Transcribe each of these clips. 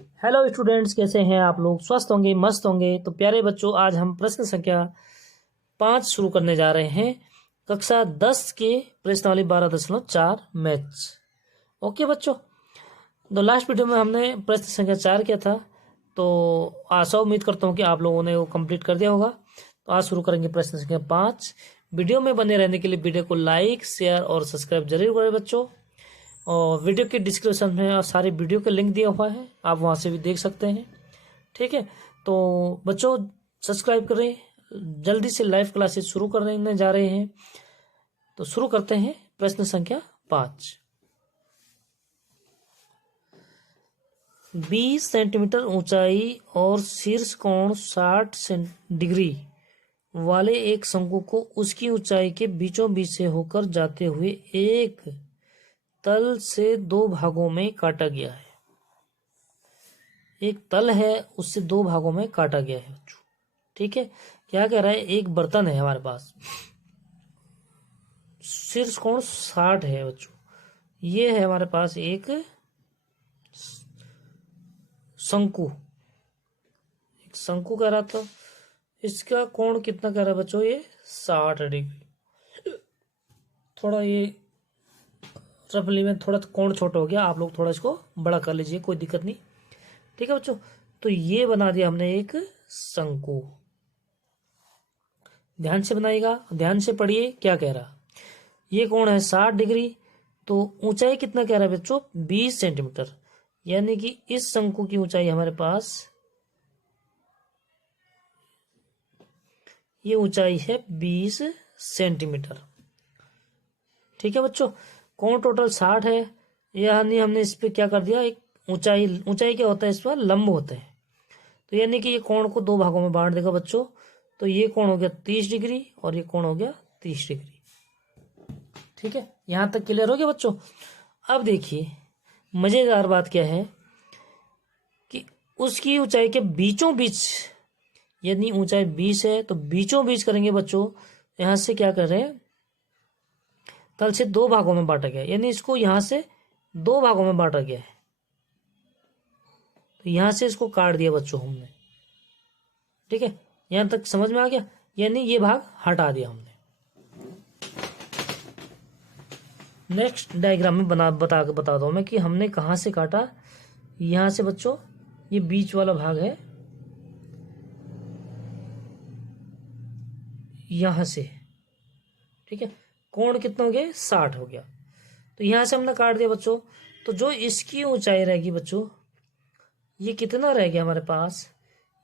Hello students, कैसे हैं आप लोग? स्वस्थ होंगे, मस्त होंगे। तो प्यारे बच्चों, आज हम प्रश्न संख्या 5 शुरू करने जा रहे हैं। कक्षा 10 के प्रश्नावली 12.4 मैथ्स। ओके बच्चों, तो लास्ट वीडियो में हमने प्रश्न संख्या 4 किया था, तो आशा उम्मीद करता हूँ कि आप लोगों ने वो कंप्लीट कर दिया होगा। तो आज शुरू करेंगे प्रश्न संख्या 5। वीडियो में बने रहने के लिए वीडियो को लाइक, शेयर और सब्सक्राइब जरूर करें बच्चों। और वीडियो के डिस्क्रिप्शन में सारे वीडियो का लिंक दिया हुआ है, आप वहाँ से भी देख सकते हैं। ठीक है, तो बच्चों सब्सक्राइब करें। जल्दी से लाइव क्लासेस शुरू करने जा रहे हैं, तो शुरू करते हैं प्रश्न संख्या 5। 20 सेंटीमीटर ऊंचाई और शीर्ष कोण 60 डिग्री वाले एक शंकु को उसकी ऊंचाई के बीचों बीच से होकर जाते हुए एक तल से 2 भागों में काटा गया है। एक तल है, उससे 2 भागों में काटा गया है बच्चों। ठीक है, क्या कह रहा है? एक बर्तन है हमारे पास, शीर्ष कोण 60 है बच्चों। ये है हमारे पास एक शंकु, एक शंकु कह रहा था। इसका कोण कितना कह रहा है बच्चों? ये 60 डिग्री। थोड़ा ये रफली में थोड़ा कोण छोटा हो गया, आप लोग थोड़ा इसको बड़ा कर लीजिए, कोई दिक्कत नहीं। ठीक है बच्चों, तो ये बना दिया हमने एक शंकु। ध्यान से बनाइएगा, ध्यान से पढ़िए क्या कह रहा। ये कोण है 60 डिग्री, तो ऊंचाई कितना कह रहा है बच्चों? 20 सेंटीमीटर। यानी कि इस शंकु की ऊंचाई हमारे पास, ये ऊंचाई है 20 सेंटीमीटर। ठीक है बच्चों, कोण टोटल 60 है, यानी हमने इस पे क्या कर दिया, एक ऊंचाई। ऊंचाई क्या होता है? इस पर लंब होता है। तो यानी कि ये कोण को 2 भागों में बांट देगा बच्चों। तो ये कोण हो गया 30 डिग्री और ये कोण हो गया 30 डिग्री। ठीक है, यहां तक क्लियर हो गया बच्चों। अब देखिए मजेदार बात क्या है कि उसकी ऊंचाई के बीचों बीच, यानी ऊंचाई 20 है तो बीचों बीच करेंगे बच्चों। यहां से क्या कर रहे हैं? तल से 2 भागों में बांटा गया, यानी इसको यहां से 2 भागों में बांटा गया है। तो यहां से इसको काट दिया बच्चों हमने। ठीक है, यहां तक समझ में आ गया? यानी ये भाग हटा दिया हमने। नेक्स्ट डायग्राम में बता दो मैं कि हमने कहां से काटा। यहां से बच्चों, ये बीच वाला भाग है, यहां से। ठीक है, कोण कितना हो गया? 60 हो गया। तो यहां से हमने काट दिया बच्चों। तो जो इसकी ऊंचाई रहेगी बच्चों, ये कितना रह गया हमारे पास?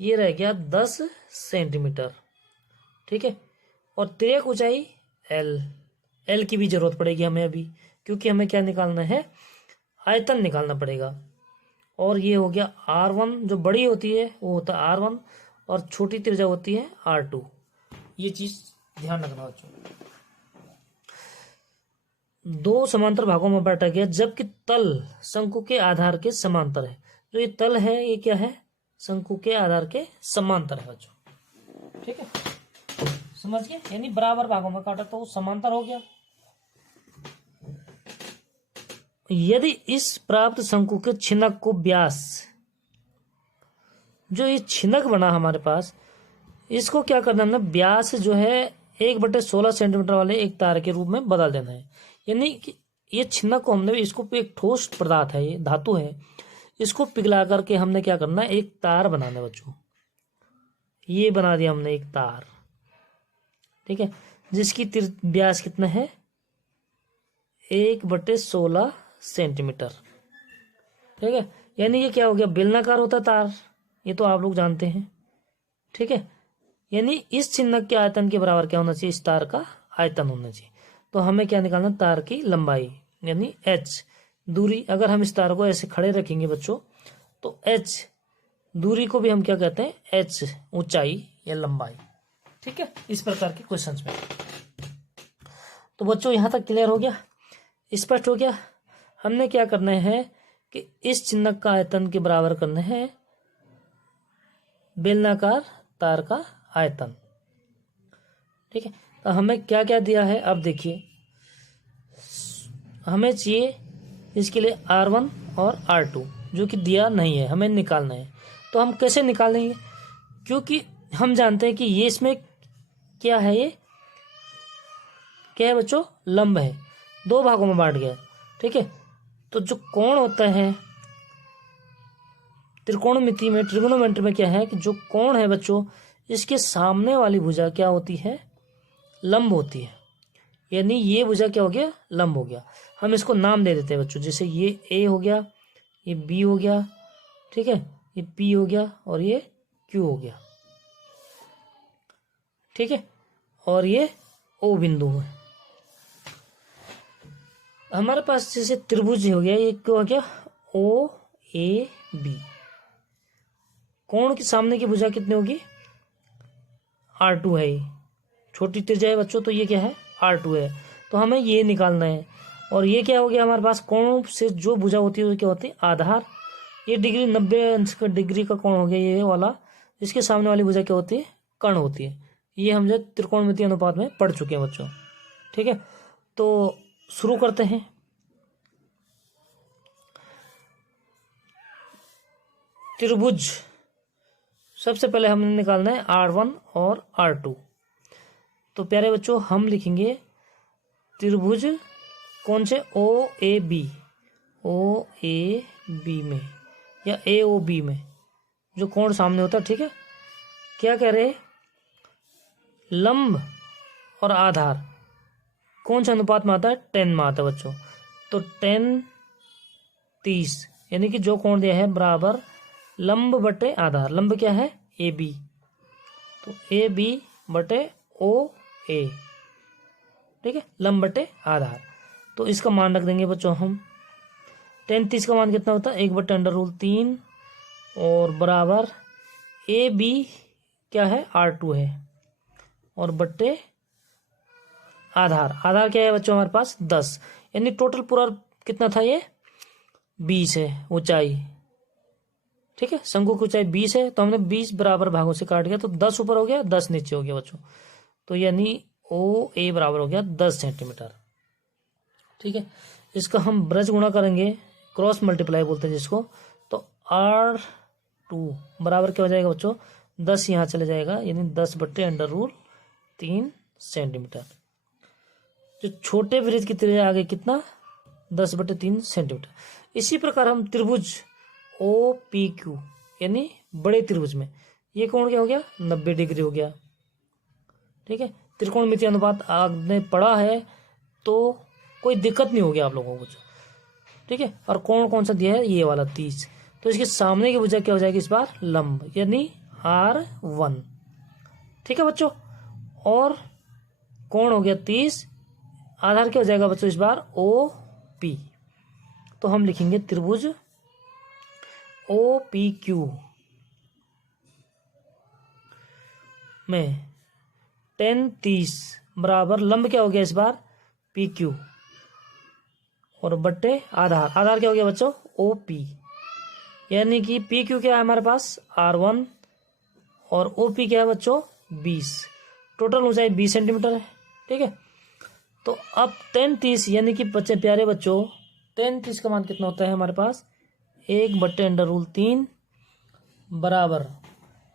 ये रह गया 10 सेंटीमीटर। ठीक है, और तिर्यक ऊंचाई एल की भी जरूरत पड़ेगी हमें अभी, क्योंकि हमें क्या निकालना है? आयतन निकालना पड़ेगा। और ये हो गया R1, जो बड़ी होती है वो होता है R1 और छोटी त्रिज्या होती है R2। ये चीज ध्यान रखना बच्चों। 2 समांतर भागों में बांटा गया, जबकि तल शंकु के आधार के समांतर है। जो ये तल है, ये क्या है? शंकु के आधार के समांतर है बच्चों। ठीक है, समझ गए? यानी बराबर भागों में काटा तो वो समांतर हो गया। यदि इस प्राप्त शंकु के छिनक को व्यास, जो ये छिनक बना हमारे पास, इसको क्या करना है? व्यास जो है 1/16 सेंटीमीटर वाले एक तार के रूप में बदल देना है। यानी कि ये छिनक को हमने, इसको एक ठोस पदार्थ है, ये धातु है, इसको पिघला करके हमने क्या करना है? एक तार बनाना है बच्चों। ये बना दिया हमने एक तार। ठीक है, जिसकी व्यास कितना है? 1/16 सेंटीमीटर। ठीक है, यानी ये क्या हो गया? बेलनाकार होता है तार, ये तो आप लोग जानते हैं। ठीक है, यानी इस छिन्नक के आयतन के बराबर क्या होना चाहिए? इस तार का आयतन होना चाहिए। तो हमें क्या निकालना? तार की लंबाई, यानी h दूरी। अगर हम इस तार को ऐसे खड़े रखेंगे बच्चों, तो h दूरी को भी हम क्या कहते हैं? h ऊंचाई या लंबाई। ठीक है, इस प्रकार के क्वेश्चंस में। तो बच्चों यहां तक क्लियर हो गया, स्पष्ट हो गया? हमने क्या करना है कि इस चिन्ह का आयतन के बराबर करना है बेलनाकार तार का आयतन। ठीक है, तो हमें क्या क्या दिया है? अब देखिए, हमें चाहिए इसके लिए R1 और R2। जो कि दिया नहीं है, हमें निकालना है। तो हम कैसे निकालेंगे, क्योंकि हम जानते हैं कि ये इसमें क्या है, ये क्या है बच्चों, लंब है, दो भागों में बांट गया। ठीक है, तो जो कोण होता है त्रिकोणमिति में, ट्रिगोनोमेट्री में क्या है कि जो कोण है बच्चों, इसके सामने वाली भुजा क्या होती है, लंब होती है। यानी ये भुजा क्या हो गया, लंब हो गया। हम इसको नाम दे देते हैं बच्चों, जैसे ये ए हो गया, ये बी हो गया, ठीक है, ये पी हो गया और ये क्यू हो गया। ठीक है, और ये ओ बिंदु है हमारे पास। जैसे त्रिभुज हो गया, ये क्या हो गया, ओ ए बी। कोण के सामने की भुजा कितनी होगी, R2 है, ये छोटी त्रिज्या है बच्चों, तो ये क्या है, R2 है। तो हमें ये निकालना है। और ये क्या हो गया हमारे पास, कोण से जो भुजा होती है वो क्या होती है, आधार। ये डिग्री 90 अंश का डिग्री का कोण हो गया ये वाला। इसके सामने वाली भुजा क्या होती है, कर्ण होती है। ये हम जो त्रिकोणमितीय अनुपात में पढ़ चुके हैं बच्चों। ठीक है, तो शुरू करते हैं। त्रिभुज सबसे पहले हमने निकालना है R1 और R2। तो प्यारे बच्चों हम लिखेंगे त्रिभुज कौन से, ओ ए बी में या AOB में जो कोण सामने होता है। ठीक है, क्या कह रहे, लंब और आधार कौन सा अनुपात में आता है, 10 में आता है बच्चों। तो 10:30 यानी कि जो कोण दिया है बराबर लंब बटे आधार। लंब क्या है, AB, तो AB बटे OA। ठीक है, लंब बटे आधार। तो इसका मान रख देंगे बच्चों हम। 10:30 का मान कितना होता है, 1/√3 और बराबर AB क्या है, R2 है, और बट्टे आधार। आधार क्या है बच्चों हमारे पास, 10। यानी टोटल पूरा कितना था, ये 20 है ऊंचाई। ठीक है, शंकु की ऊंचाई 20 है, तो हमने 20 बराबर भागों से काट गया, तो 10 ऊपर हो गया, 10 नीचे हो गया बच्चों। तो यानी OA बराबर हो गया 10 सेंटीमीटर। ठीक है, इसका हम ब्रज गुणा करेंगे, क्रॉस मल्टीप्लाई बोलते हैं जिसको। तो R2 बराबर क्या हो जाएगा बच्चों, 10 यहाँ चले जाएगा, यानी 10/√3 सेंटीमीटर। जो छोटे वृत्त की त्रिज्या आ गई कितना, 10/3 सेंटीमीटर। इसी प्रकार हम त्रिभुज OPQ यानी बड़े त्रिभुज में ये कोण क्या हो गया, 90 डिग्री हो गया। ठीक है, त्रिकोणमितीय अनुपात आपने पढ़ा है तो कोई दिक्कत नहीं होगी आप लोगों को। ठीक है, और कोण कौन सा दिया है, ये वाला 30। तो इसके सामने की भुजा क्या हो जाएगी इस बार, लंब, यानी R1। ठीक है बच्चों, और कोण हो गया 30, आधार क्या हो जाएगा बच्चों इस बार, OP। तो हम लिखेंगे त्रिभुज OPQ में 10:30 बराबर लंब क्या हो गया इस बार, PQ, और बट्टे आधार। आधार क्या हो गया बच्चों, OP। यानी कि PQ क्या है हमारे पास, R1, और OP क्या है बच्चों, 20। टोटल ऊंचाई 20 सेंटीमीटर है। ठीक है, तो अब 10:30 यानी कि बच्चे प्यारे बच्चों 10:30 का मान कितना होता है हमारे पास, 1/√3 बराबर।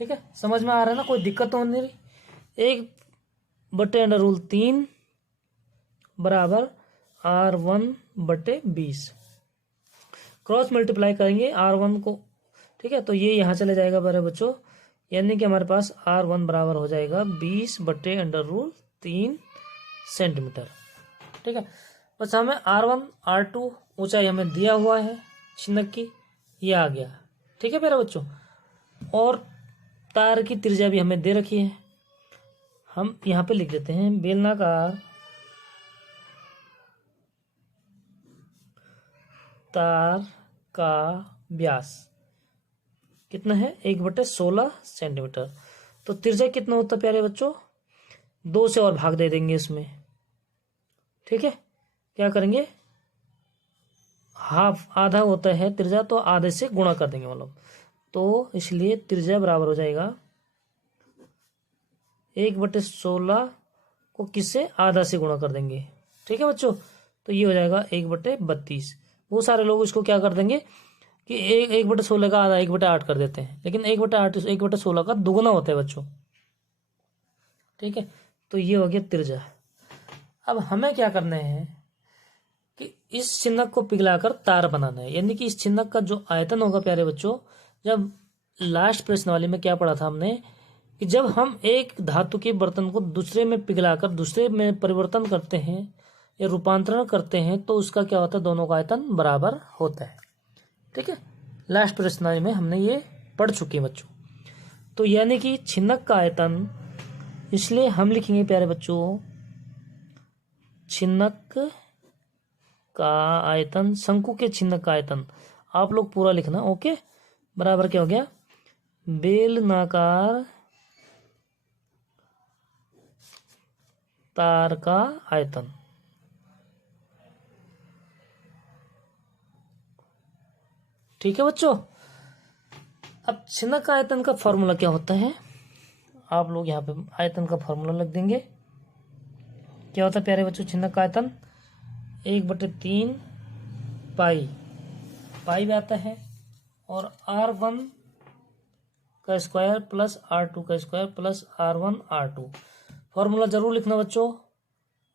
ठीक है, समझ में आ रहा है ना, कोई दिक्कत तो नहीं रही। 1/√3 बराबर R1/20। क्रॉस मल्टीप्लाई करेंगे R1 को। ठीक है, तो ये यहाँ चले जाएगा मेरे बच्चों, यानी कि हमारे पास R1 बराबर हो जाएगा 20/√3 सेंटीमीटर। ठीक है, बस हमें R1 R2 ऊंचाई हमें दिया हुआ है छिन्नक की, ये आ गया। ठीक है मेरे बच्चों, और तार की त्रिज्या भी हमें दे रखी है। हम यहाँ पे लिख देते हैं, बेलनाकार तार का व्यास कितना है, 1/16 सेंटीमीटर। तो त्रिज्या कितना होता है प्यारे बच्चों, 2 से और भाग दे देंगे इसमें। ठीक है, क्या करेंगे, हाफ, आधा होता है त्रिज्या, तो आधे से गुणा कर देंगे मतलब। तो इसलिए त्रिज्या बराबर हो जाएगा 1/16 को किससे, आधा से गुणा कर देंगे। ठीक है बच्चों, तो ये हो जाएगा 1/32। वो सारे लोग इसको क्या कर देंगे, कि 1/16 का आधा 1/8 कर देते हैं, लेकिन 1/8 1/16 का दुगना होता है बच्चों। ठीक है, तो ये हो गया त्रिज्या। अब हमें क्या करना है कि इस चिन्हक को पिघलाकर तार बनाना है, यानी कि इस चिन्हक का जो आयतन होगा प्यारे बच्चों, जब लास्ट प्रश्नावली में क्या पढ़ा था हमने कि जब हम एक धातु के बर्तन को दूसरे में पिघलाकर दूसरे में परिवर्तन करते हैं या रूपांतरण करते हैं तो उसका क्या होता है, दोनों का आयतन बराबर होता है। ठीक है, लास्ट प्रश्नावली में हमने ये पढ़ चुके हैं बच्चों। तो यानी कि छिन्नक का आयतन, इसलिए हम लिखेंगे प्यारे बच्चों छिन्नक का आयतन, शंकु के छिन्नक का आयतन, आप लोग पूरा लिखना। ओके, बराबर क्या हो गया, बेलनाकार तार का आयतन। ठीक है बच्चों, अब छिन्नक का आयतन का फॉर्मूला क्या होता है, आप लोग यहाँ पे आयतन का फॉर्मूला लिख देंगे। क्या होता है प्यारे बच्चों छिन्नक का आयतन, 1/3 पाई भी आता है, और R1 का स्क्वायर प्लस R2 का square plus R1 R2, formula जरूर लिखना बच्चों।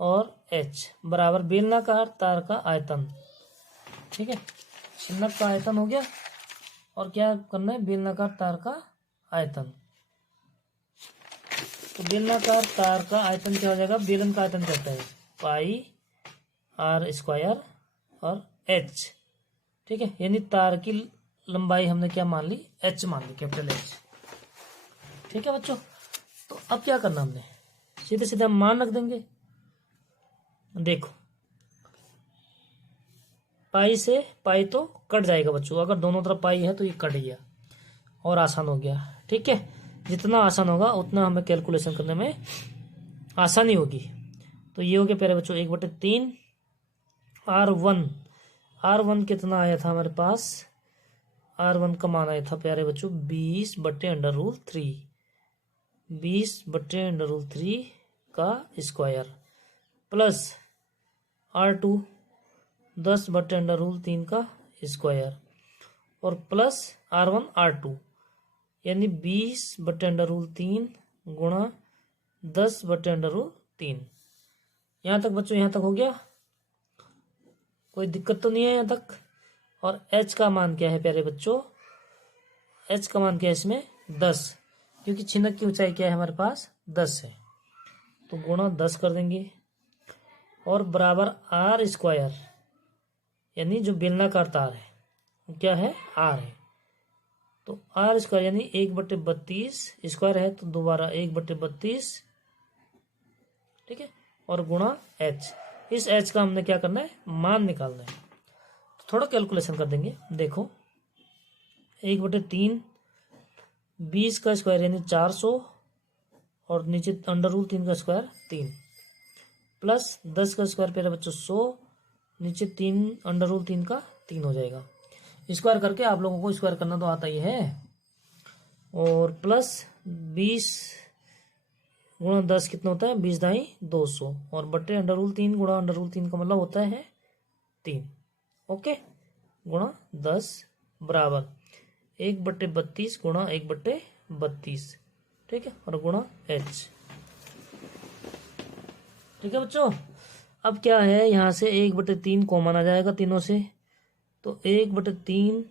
और H बराबर बेलनाकार तार का आयतन। ठीक है, छिन्नक का आयतन हो गया, और क्या करना है, बेलनाकार तार का आयतन। तो बेलनाकार तार का आयतन क्या हो जाएगा, बेलन का आयतन कहता है पाई R² और H। ठीक है, यानी तार की लंबाई हमने क्या मान ली, H मान ली, कैपिटल H। ठीक है बच्चों, तो अब क्या करना, हमने सीधे सीधे हम मान रख देंगे। देखो पाई से पाई तो कट जाएगा बच्चों, अगर दोनों तरफ पाई है तो ये कट गया और आसान हो गया। ठीक है, जितना आसान होगा उतना हमें कैलकुलेशन करने में आसानी होगी। तो ये हो गया प्यारे बच्चों 1/3 R1 कितना आया था हमारे पास, R1 का मान आया था प्यारे बच्चों 20/√3, 20/√3 का स्क्वायर, प्लस R2 10/√3 का स्क्वायर, और प्लस R1 R2 यानी 20/√3 गुणा 10/√3। यहाँ तक बच्चों, यहाँ तक हो गया, कोई दिक्कत तो नहीं है यहाँ तक। और H का मान क्या है प्यारे बच्चों, H का मान क्या है इसमें 10, क्योंकि छिन्नक की ऊंचाई क्या है हमारे पास 10 है, तो गुणा 10 कर देंगे, और बराबर R² यानी जो बेलनाकार तार है क्या है R है, तो R² यानी 1/32 स्क्वायर है तो दोबारा 1/32। ठीक है, और गुणा H, इस H का हमने क्या करना है, मान निकालना है। तो थोड़ा कैलकुलेशन कर देंगे। देखो 1/3 20 का स्क्वायर यानी 400, और नीचे √3 का स्क्वायर 3, प्लस 10 का स्क्वायर पेरा बच्चों 100, नीचे 3 √3 का 3 हो जाएगा। स्क्वायर करके आप लोगों को स्क्वायर करना तो आता ही है, और प्लस 20 गुणा 10 कितना होता है, 20 दाई 200, और बट्टे √3 गुणा √3 का मतलब होता है 3। ओके, गुणा 10 बराबर 1/32 गुणा 1/32। ठीक है, और गुणा H। ठीक है बच्चों, अब क्या है, यहाँ से 1/3 कॉमन आ जाएगा तीनों से, तो 1/3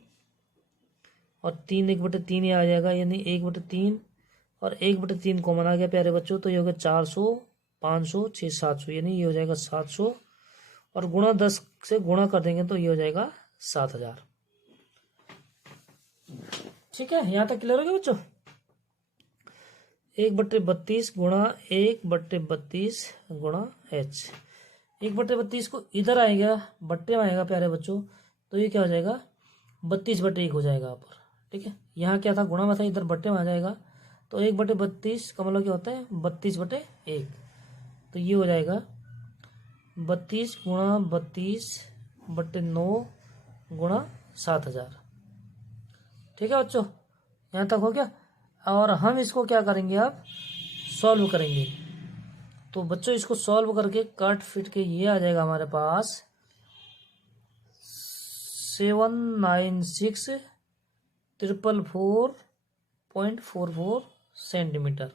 और 3 1/3 ही आ जाएगा, यानी 1/3 और 1/3 कॉमन आ गया प्यारे बच्चों, तो ये हो गया 400 500 6 700, यानी ये हो जाएगा 700, और गुणा 10 से गुणा कर देंगे तो ये हो जाएगा 7000। ठीक है, यहाँ तक क्लियर हो गया बच्चों। 1/32 गुणा 1/32 गुणा H, 1/32 को इधर आएगा, बट्टे में आएगा प्यारे बच्चों, तो ये क्या हो जाएगा 32/1 हो जाएगा यहाँ पर। ठीक है, यहाँ क्या था, गुणा में था, इधर बट्टे में आ जाएगा, तो 1/32 का मतलब क्या होता है 32/1, तो ये हो जाएगा 32 गुणा 32/9 गुणा 7000। ठीक है बच्चों, यहाँ तक हो गया। और हम इसको क्या करेंगे, अब सॉल्व करेंगे। तो बच्चों इसको सॉल्व करके काट फिट के ये आ जाएगा हमारे पास 796,444.44 सेंटीमीटर।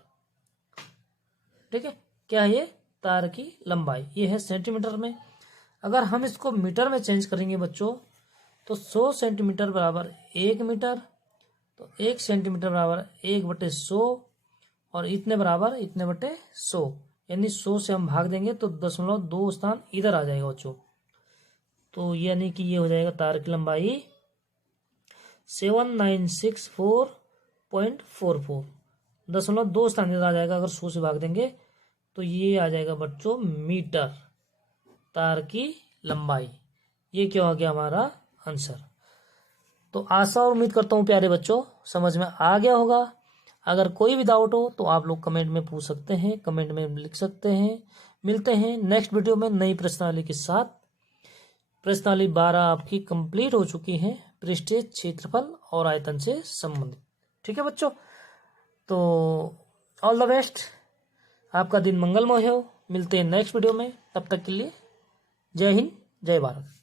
ठीक है, क्या है ये? तार की लंबाई। ये है सेंटीमीटर में। अगर हम इसको मीटर में चेंज करेंगे बच्चों, तो 100 सेंटीमीटर बराबर 1 मीटर, तो 1 सेंटीमीटर बराबर 1/100, और इतने बराबर इतने बटे 100, यानी 100 से हम भाग देंगे तो 0.2 स्थान इधर आ जाएगा बच्चों। तो यानी कि ये हो जाएगा तार की लंबाई 796.444, 0.2 स्थान इधर आ जाएगा। अगर 100 से भाग देंगे तो ये आ जाएगा बच्चों मीटर, तार की लंबाई। ये क्या हो गया हमारा आंसर। तो आशा और उम्मीद करता हूँ प्यारे बच्चों समझ में आ गया होगा। अगर कोई भी डाउट हो तो आप लोग कमेंट में पूछ सकते हैं, कमेंट में लिख सकते हैं। मिलते हैं नेक्स्ट वीडियो में नई प्रश्नावली के साथ। प्रश्नावली 12 आपकी कंप्लीट हो चुकी है, पृष्ठीय क्षेत्रफल और आयतन से संबंधित। ठीक है बच्चों, तो ऑल द बेस्ट, आपका दिन मंगलमय हो। मिलते हैं नेक्स्ट वीडियो में, तब तक के लिए जय हिंद जय भारत।